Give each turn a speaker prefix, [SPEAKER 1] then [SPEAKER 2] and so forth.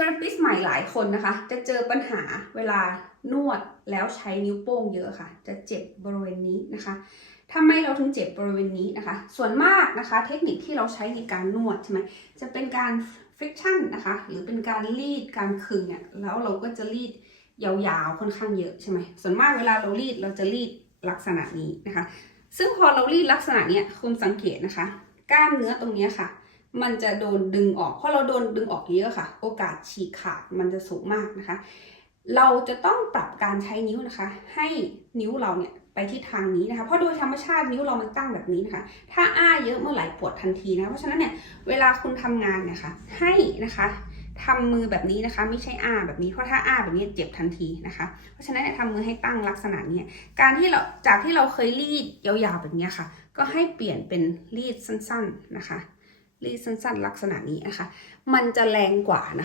[SPEAKER 1] ทอราปิสใหม่หลายคนนะคะ จะเจอปัญหาเวลานวดแล้วใช้นิ้วโป้งเยอะค่ะ จะเจ็บบริเวณนี้นะคะทำไมเราถึงเจ็บบริเวณนี้นะคะ ส่วนมากนะคะ เทคนิคที่เราใช้ในการนวดใช่ไหมจะเป็นการ friction นะคะ หรือเป็นการรีดการคึงเนี่ยแล้วเราก็จะรีดยาวๆค่อนข้างเยอะใช่ไหมส่วนมากเวลาเรารีดเราจะรีดลักษณะนี้นะคะ ซึ่งพอเรารีดลักษณะเนี้ยคุณสังเกตนะคะ กล้ามเนื้อตรงนี้ค่ะ มันจะโดนดึงออก เพราะเราโดนดึงออกเยอะค่ะ โอกาสฉีกขาดมันจะสูงมากนะคะ เราจะต้องปรับการใช้นิ้วนะคะ ให้นิ้วเราเนี่ยไปที่ทางนี้นะคะ เพราะโดยธรรมชาตินิ้วเรามันตั้งแบบนี้นะคะ ถ้าอ้าเยอะเมื่อไหร่ปวดทันทีนะ เพราะฉะนั้นเนี่ยเวลาคุณทำงานเนี่ยค่ะให้นะคะทำมือแบบนี้นะคะ ไม่ใช่อ้าแบบนี้เพราะถ้าอ้าแบบนี้เจ็บทันทีนะคะ เพราะฉะนั้นเนี่ยทำมือให้ตั้งลักษณะนี้การที่เราจากที่เราเคยรีดยาวๆแบบนี้ค่ะ ก็ให้เปลี่ยนเป็นรีดสั้น ๆนะคะ รีดสั้นๆลักษณะนี้นะคะ มันจะแรงกว่านะคะ